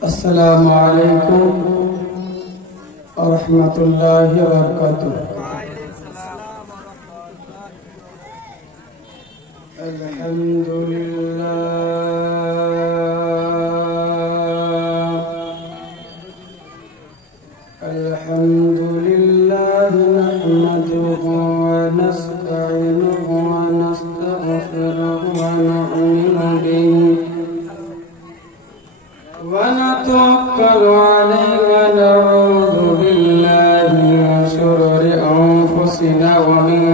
अस्सलामु अलैकुम वरहमतुल्लाहि वबरकातुह। अल्हम्दुलिल्लाह नहमदुहु व नस्तईनुहु व नस्तगफिरुहु व नु'मिनु बिही व नतवक्कलु अलैहि व नऊज़ु बिल्लाहि मिन शुरूरि अंफुसिना व मिन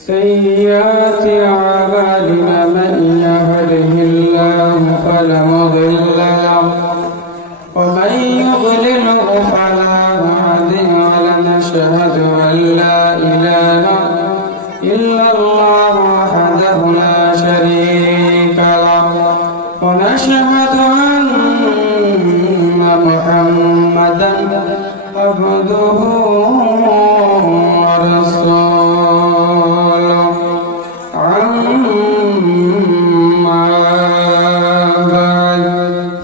सय्यिआति अअमालिना मन यहदिहिल्लाहु फला मुदिल्ल लहु व मन युद्लिल्हु फला हादिय lahu नशहदु अन ला इलाहा इल्लल्लाह वहदहु ला शरीका लहु व नशहदु अन्ना मुहम्मदन अब्दुहु व रसूलुहु। अम्मा बअद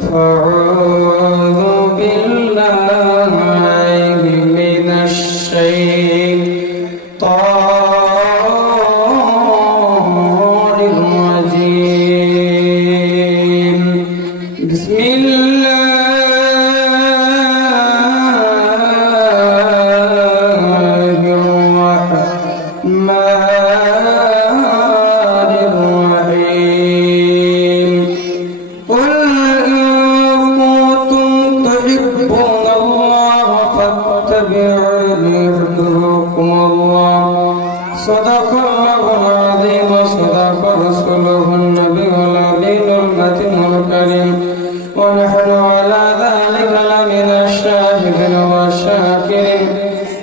फअऊज़ु बिल्लाहि मिनश शैतानिर रजीम। बिस्मिल्लाहिर्रहमानिर्रहीम। कुल इन कुंतुम तुहिब्बूनल्लाह फत्तबिऊनी युहब्बुकुमुल्लाह। सदक़ल्लाहुल अज़ीम व सदक़ रसूलुहुन नबियुल अमीनुल मतीनुल करीम व नहनु अला ज़ालिका लमिनश शाहिदीन व शाकिरीन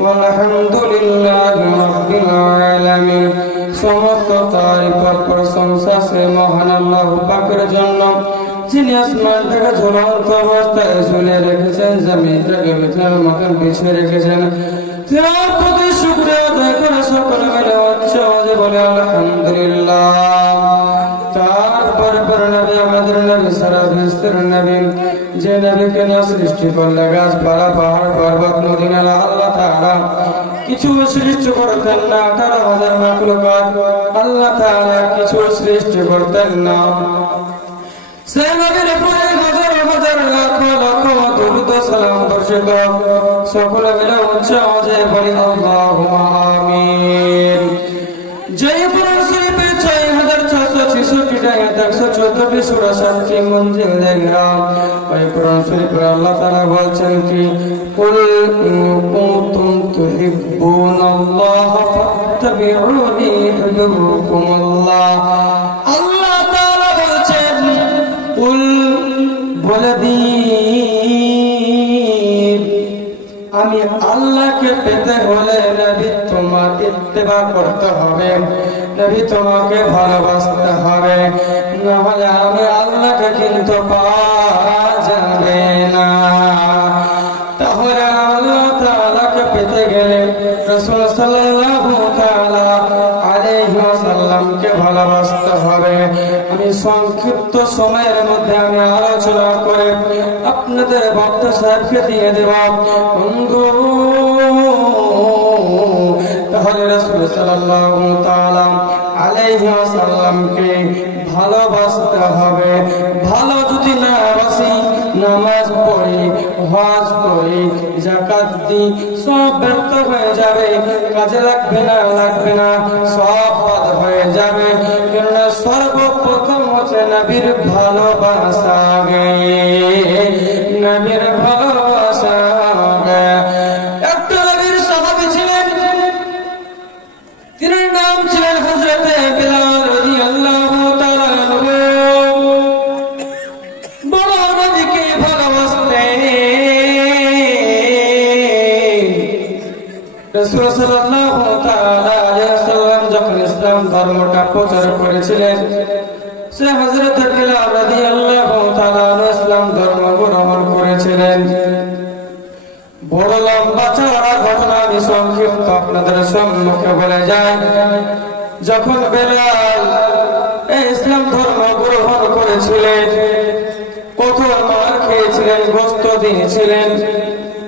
वल्हम्दुलिल्लाहि रब्बिल आलामीन। समस्त तारीफ और प्रशंसा से महान अल्लाह पाकेर জন্য, যিনি আসমান থেকে ঝুলন্ত অবস্থায় ঝুলিয়ে রেখেছেন, জমিন থেকে বিছানার মতন বিছিয়ে রেখেছেন। তার প্রতি শুকরিয়া আদায় করে সকলে মিলে উচ্চ আওয়াজে বলে আলহামদুলিল্লাহ। তারপরে নবী, আমাদের নবী, সারা বিশ্বের নবী, যে নবীকে না সৃষ্টি করলে গাছপালা, পাহাড়, পর্বত, নদী, নালা আল্লাহ তাআলা কিছু সৃষ্টি করতেন না। 18,000 মাখলুকাত আল্লাহ তাআলা কিছু সৃষ্টি করতেন না। সেই নবীর উপরে হাজার হাজার লাখ লাখ দরুদ সালাম বর্ষিত। সকলে মিলে উচ্চ আওয়াজে বলি আল্লাহুম্মা আমিন। জয় কোরআন শরীফে 6,666 আয়াত, 114টি সূরা, 7টি মঞ্জিল দেখলাম। ওই কোরআন শরীফে আল্লাহ তাআলা বলছেন কি, কুল ইন কুনতুম তুহিব্বুনাল্লাহ ফাত্তাবিউনি ইউহিব্বুকুমুল্লাহ। আল্লাহ তাআলা বলছেন, কুল বলে দিন, আমি আল্লাহকে পেতে হলে নবী তোমার ইত্তেবা করতে হবে, নবী তোমাকে ভালোবাসতে হবে, না হলে আমি আল্লাহকে কিন্তু পাওয়া যাবে না। তাহলে আল্লাহ তাআলাকে পেতে গেলে রাসূল সাল্লাল্লাহু তাআলা আলাইহি ওয়াসাল্লামকে ভালোবাসতে হবে। আমি সংক্ষিপ্ত সময়ের মধ্যে আমি আলোচনা করে আপনাদের বক্তা সাহেবকে দিয়ে দেব। তাহলে রাসূল সাল্লাল্লাহু তাআলা আলাইহি ওয়াসাল্লামকে ভালোবাসতে হবে। ভালো যদি না বাসি, নামাজ পড়ি, হজ করি, যাকাত দিই, সব ব্যর্থ হয়ে যাবে, কাজে লাগবে না, সব বাদ হয়ে যাবে। কেননা সর্বপ্রথম হচ্ছে নবীর ভালোবাসা গে, নবীর ভালোবাসা গে। একটা নবীর সাহাবী ছিলেন, তিনার নাম ছিলেন হযরতে বিলাল রাদিয়াল্লাহু তাআলা আনহু। বড় নবীকে ভালোবাসতেন। রাসূল সাল্লাল্লাহু তাআলা আলাইহি ওয়াসাল্লাম যখন ইসলাম ধর্মটা প্রচার করেছিলেন, সে হযরত বিলাল রাদিয়াল্লাহু তাআলা ইসলাম ধর্ম গ্রহণ করেছিলেন। বড় লম্বা চওড়া ঘটনা আমি সংক্ষিপ্ত আপনাদের সম্মুখে বলে যাই। যখন বিলাল ইসলাম ধর্ম গ্রহণ করেছিলেন, কত ছিলেন, গোশত দিয়েছিলেন,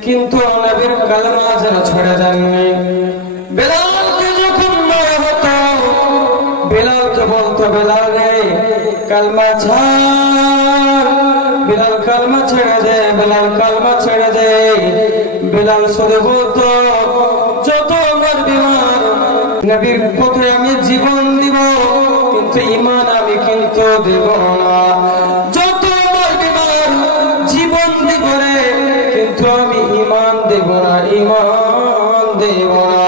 কিন্তু নবীর কালেমা যেন ছেড়ে দেননি। বেলালকে যখন মারা হতো, বেলালকে বলতো, বেলাল রে কালেমা ছাড়, বেলাল কালেমা ছেড়ে দে, বেলাল কালেমা ছেড়ে দে। বেলাল শুধু বলতো, যত আমার বিমান, নবীর পথে আমি জীবন দিব, কিন্তু ঈমান আমি কিন্তু দেব না। যত আমার বিমান, জীবন দিব রে, কিন্তু আমি ঈমান দেব না, ঈমান দেব না।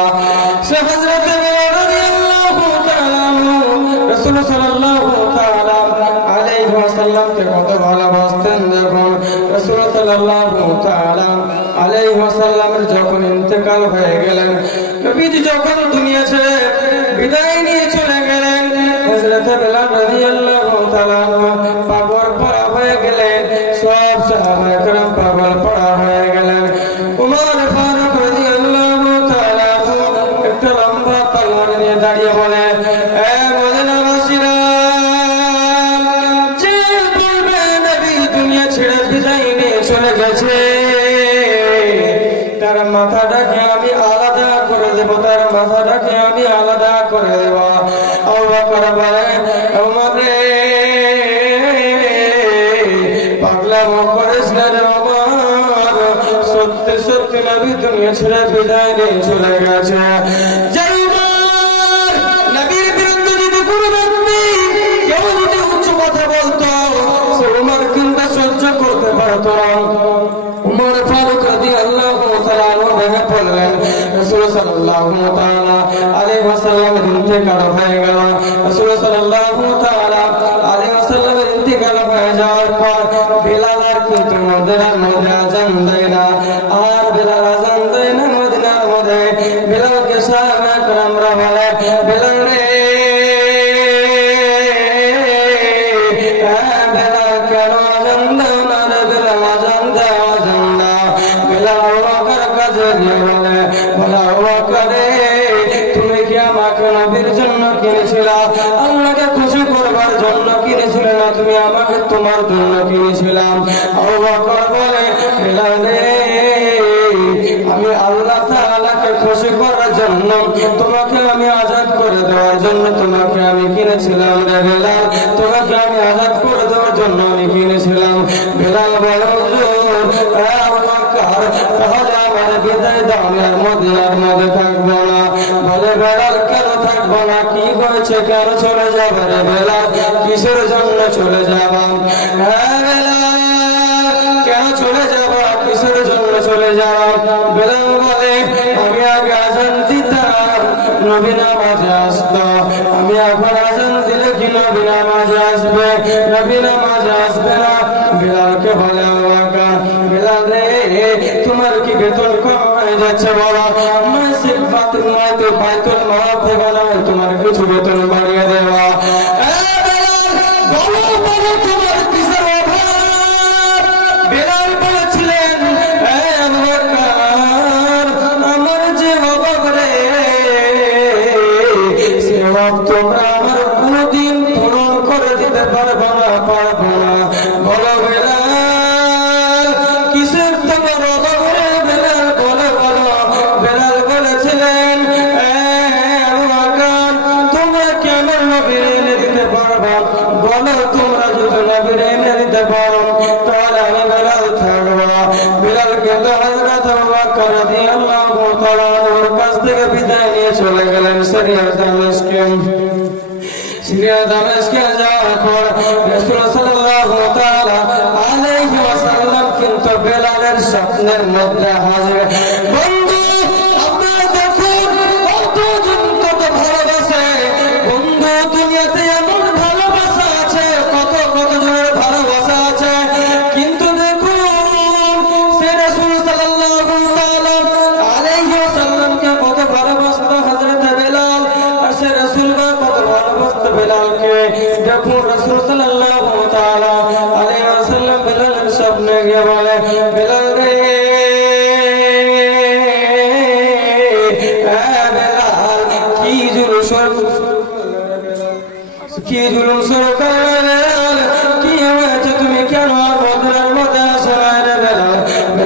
সে হযরত বেলাল রাদিয়াল্লাহু তাআলা রাসূল সাল্লাল্লাহু তাআলা আলাইহি ওয়াসাল্লামকে কত ভালোবাসতেন। দেখুন রাসূল সাল্লাল্লাহু তাআলা আলাইহি ওয়াসাল্লামের যখন ইন্তেকাল হয়ে গেলেন, নবীজি যখন দুনিয়া ছেড়ে বিদায় নিয়ে চলে গেলেন, হযরত বেলাল রাদিয়াল্লাহু তাআলা পাগল পড়া হয়ে গেলেন। সব সাহাবায়ে কেরাম পাগল পড়া হয়ে গেলেন। উমর ফারুক রাদিয়াল্লাহু তাআলা একটা লম্বা তলোয়ার নিয়ে দাঁড়িয়ে বলে, এ মদিনাবাসীরা, যে বলবে নবী দুনিয়া ছেড়ে বিদায় নিয়ে চলে গেছে, তার মাথাটাকে আমি আলাদা করে দেব, তার মাথাটাকে আমি আলাদা করে দেব। আবু বকর বলে, ওমর রে পাগলামো করিস না রে ওমর, সত্যি সত্যি নবী দুনিয়া ছেড়ে বিদায় নিয়ে চলে গেছে। নবীর বিরুদ্ধে যদি কোনো ব্যক্তি কেউ যদি উচ্চ কথা বলতো, সে ওমর কিন্তু সহ্য করতে পারতো না। উমর ফারুক রাদিয়াল্লাহু তাআলা ভেঙে পড়লেন। রাসূল সাল্লাল্লাহু তাআলা আলাইহি ওয়াসাল্লামের ইন্তেকাল হয়ে গেল। রাসূল সাল্লাল্লাহু তাআলা আলাইহি ওয়াসাল্লামের ইন্তেকাল হয়ে যাওয়ার পর বেলাল আর কিন্তু মদিনার মধ্যে আযান দেয় না, আর বেলাল আযান দেয় না মদিনার মধ্যে। বেলালকে সাহাবায়ে কেরামরা বলে, বেলাল রে বেলাল কেন আযান দাও না রে, বেলাল আযান দাও, আযান দাও। বেলাল আবু বকর কাছে গিয়ে বলে, আবু বকর রে তুমি কি আমাকে নবীর জন্য কিনেছিলা, আল্লাহকে খুশি করবার জন্য কিনেছিলে না, তুমি আমাকে তোমার জন্য কিনেছিলাম? আবু বকর বলে, বেলাল রে আমি আল্লাহ তাআলাকে খুশি করার জন্য, তোমাকে আমি আজাদ করে দেওয়ার জন্য তোমাকে আমি কিনেছিলাম রে বেলাল, তোমাকে আমি আজাদ করে দেওয়ার জন্য আমি কিনেছিলাম। বেলাল বলে, হুজুর আবু বকর তাহলে আমার বিদায় দাও, আমি আর মদিনার মধ্যে থাকবো না। বলে, বেলাল কেন থাকবো না, কি হয়েছে, কেন চলে যাবে রে বেলাল, কিসের জন্য চলে যাবা? হ্যাঁ বেলাল কেন চলে যাবা, কিসের জন্য চলে যাবা? বেলাল বলে, আমি আগে আযান দিতাম, নবী নামাজে আসতো, আমি এখন আযান দিলে কি নবী নামাজে আসবে? নবী নামাজে আসবে না। বেলালকে বলে, আবু বকর বেলাল রে তোমার কি বেতন কম হয়ে যাচ্ছে বলো, মাসিক বাইতুল মাল থেকে নয় তোমার কিছু বেতন বাড়িয়ে দেওয়া। বলো তোমার কিসের অভাব? বেলাল বলেছিলেন, আবু বকর আমার যে অভাব রে, সে অভাব তোমরা আমার কোনদিন পূরণ করে দিতে পারবো না, পারবো না। বলো বেলাল কিসের তোমার অভাব রে? বেলাল বলে, বলো। বেলাল বলেছিলেন, আবু বকর তোমরা কি আমার নবীর এনে দিতে পারবা? বলো তোমরা যদি নবীর এনে দিতে পারো তাহলে আমি বেলাল থাকবো। বেলাল কিন্তু হযরত আবু বকর রাদিয়াল্লাহু তাআলা ওর কাছ থেকে বিদায় নিয়ে চলে গেলেন সিরিয়া দামেস্কে। সিরিয়া দামেস্কে যাওয়ার পর রাসূল সাল্লাল্লাহু তাআলা আলাইহি ওয়াসাল্লাম কিন্তু বেলালের স্বপ্নের মধ্যে হাজির। বন্ধু আপনারা দেখুন কতজন কত ভালোবাসে, বন্ধু দুনিয়াতে এমন ভালোবাসা আছে, কত জনের ভালোবাসা আছে, কিন্তু দেখুন সে রাসূল সাল্লাল্লাহু তাআলা আলাইহি ওয়াসাল্লামকে কত ভালোবাসতো হযরত বেলাল, আর সে রাসূল কত ভালোবাসতো বেলালকে। দেখুন রাসূল সাল্লাল্লাহু তাআলা আলাইহি ওয়াসাল্লাম বেলালের স্বপ্নে গিয়ে বলে, বেলাল রে বেলাল কি জুলুম শুরু করলে, কি হয়েছে, তুমি কেন মদিনার মধ্যে আসো না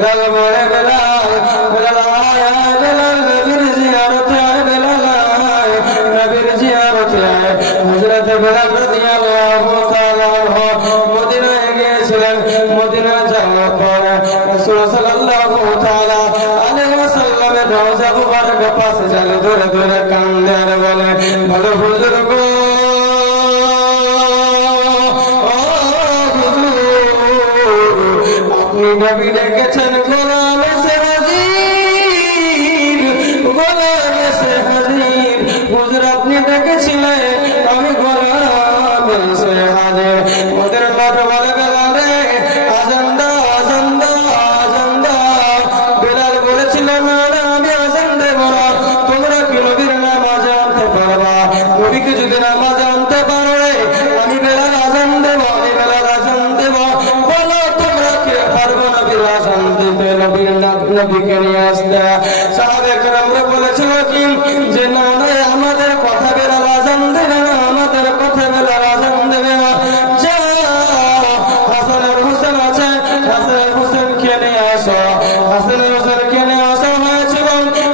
বেলাল বলে বেলাল বেলাল আয় আয় বেলাল নবীর জিয়ারতে আয় বেলাল আয় নবীর জিয়ারতে আয় হযরত বেলাল রাদিয়াল্লাহু তাআলা মদিনায় গিয়েছিলেন মদিনা যাওয়ার পর রাসূল সাল্লাল্লাহু তাআলা আলাইহি ওয়াসাল্লামের রওজা মুবারক পাশে চলে ধরে ধরে কান্দে আর বলে বলো হুজুর গো আপনি নবী ডেকেছেন গোলাম এসে হাজির গোলাম এসে হাজির হুজুর আপনি ডেকেছিলেন আমি গোলাম এসে হাজির ওদের বাট বলে বেলাল রে আজান দাও আজান দাও আজান দাও বেলাল বলেছিল না না আমি আজান দেব না তোমরা কি নবীর নামাজ আনতে পারবা নবীকে যদি নামাজ আনতে পারো রে আমি বেলাল আজান দেব আমি বেলাল আজান দেব বলো তোমরা কে পারবো নবীর আজান দিতে নবীকে নিয়ে আসতে সাহাবে কেরামরা বলেছিল কি যে না না আমাদের কথা বেলাল আজান দেবে না আমাদের কথা বেলাল আজান দেবে না হাসান আর হোসেন আছে হাসান হোসেনকে নিয়ে আসো হাসান হোসেনকে নিয়ে আসা হয়েছিল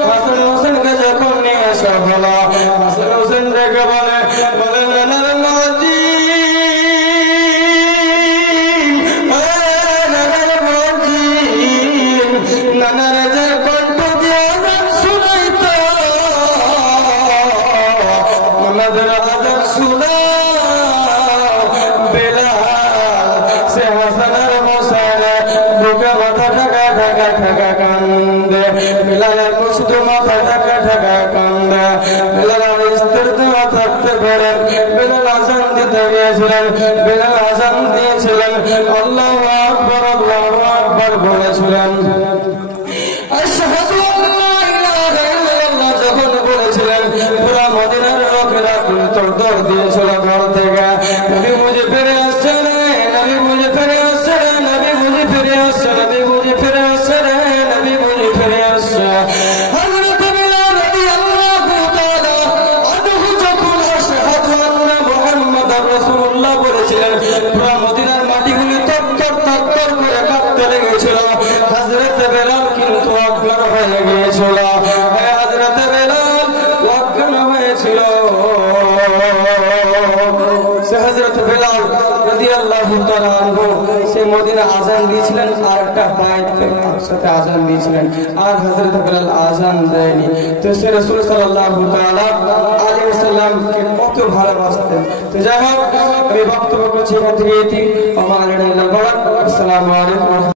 হাসান হোসেনকে যখন নিয়ে আসা হলো হাসান হোসেন রেখে বলে বলে নানার মাজি নানার মাজি নানার যে কণ্ঠ দিয়ে শুনাইতো আমাদের আজান শুনা বেলাল সে হাসান আর হোসেন বুকে মাথা ঢাকা ঢাকা ঢাকা কান্দে বেলালের শুধু মাথা ঢাকা ঢাকা কান্দে বেলাল স্ত্রীতে থাকতে পারে বেলাল আজান দিতে গিয়েছিলেন বেলাল আজান দিয়েছিলেন আল্লাহু আকবার বলেছিলেন আশহাদু আল্লা ইলাহা ইল্লাল্লাহ যখন বলেছিলেন পুরো মদিনার লোকেরা কিন্তু দৌড় দিয়েছিল ঘর থেকে নবী মুঝে ফিরে আসছে রে নবী মুঝে ফিরে আসছে রে নবী মুঝে ফিরে আসছে নবী মুঝে ফিরে আসছে রে নবী মুঝে ফিরে আসছে হযরত বেলাল রাদিয়াল্লাহু তাআলা আনহু যখন আশহাদু আন্না মুহাম্মাদার রাসূলুল্লাহ বলেছিলেন পুরো মদিনার মাটিগুলি তত্তর তত্তর করে কাঁপতে লেগেছিল হযরত বেলাল কিন্তু অজ্ঞান হয়ে গিয়েছিল হযরত বেলাল অজ্ঞান হয়েছিল হযরত বেলাল রাদিয়াল্লাহু তাআলা আনহু সে মদিনা আযান দিয়েছিলেন আর একটা বাইতের সাথে আযান দিয়েছিলেন আর হযরত বেলাল আযান দেয়নি তো সে রাসূল সাল্লাল্লাহু তাআলা আলাইহি ওয়াসাল্লামকে কত ভালোবাসতেন তো যাই হোক আমি বক্তব্য করছি এখান থেকে আসসালামু আলাইকুম।